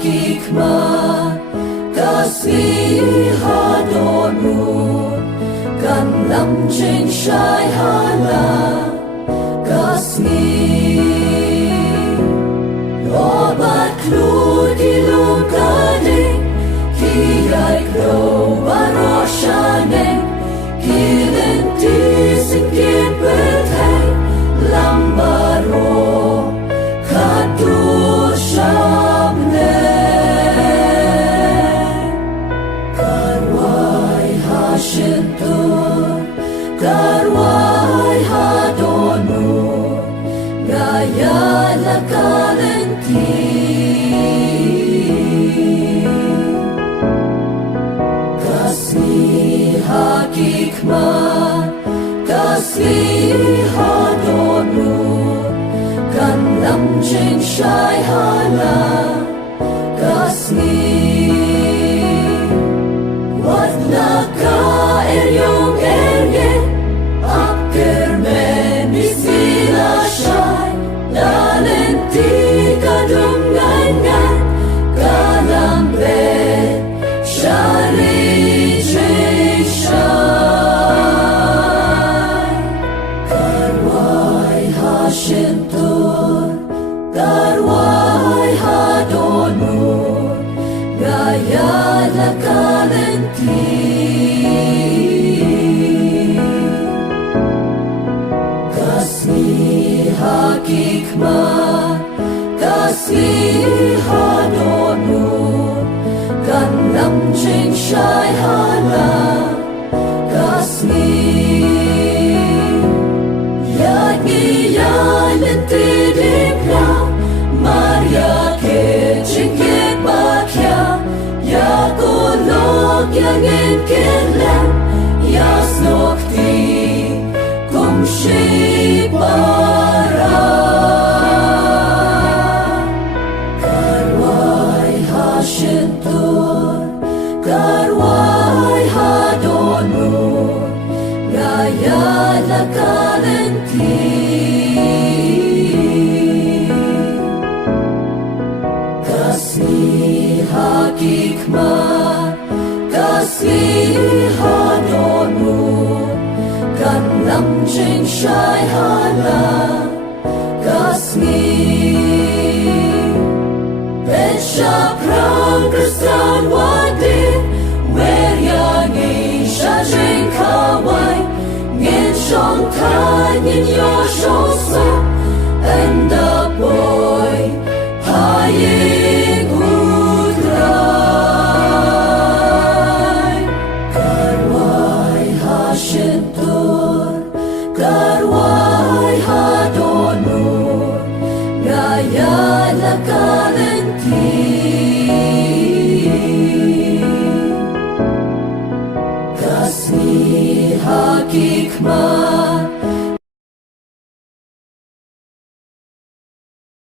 hakikma kasihadonu kan lam trên shai hala kasni Robat kludi lukade Kiyai kro baroshane Kilenti singkin bethay Lambaro kadu shamne Karwai hashintur Karwai hadonu Gaya lakalenti Kasih hakikma Kasih hadonu Kan lam trên shai hala Kasih Wat laka eryong erye Akkermen isila shai Lalenti kadum ngan Kalambe shari trên shai Karwai hashintur Karwai hadonu Gaya lakalenti Kasih hakikma Kasih hadonu Kan lam trên shai hala Kasih Yagi yalenti dipla Maria ke chingit bakya Yakolog yang enkelam Yasnokti kumshi para Karwai hashintur Karwai hadonu Gaya lakalenti Kasih hakikma Kasih hadonu Kan lam trên shai hala Kasih Besha prang kristan wadin Wer yangi shajin kawai Ngin shong tan yin yo shosa And the boy Haying udrai Karwai hashintur Karwai hadonu Gaya lakalenti Kasih hakikma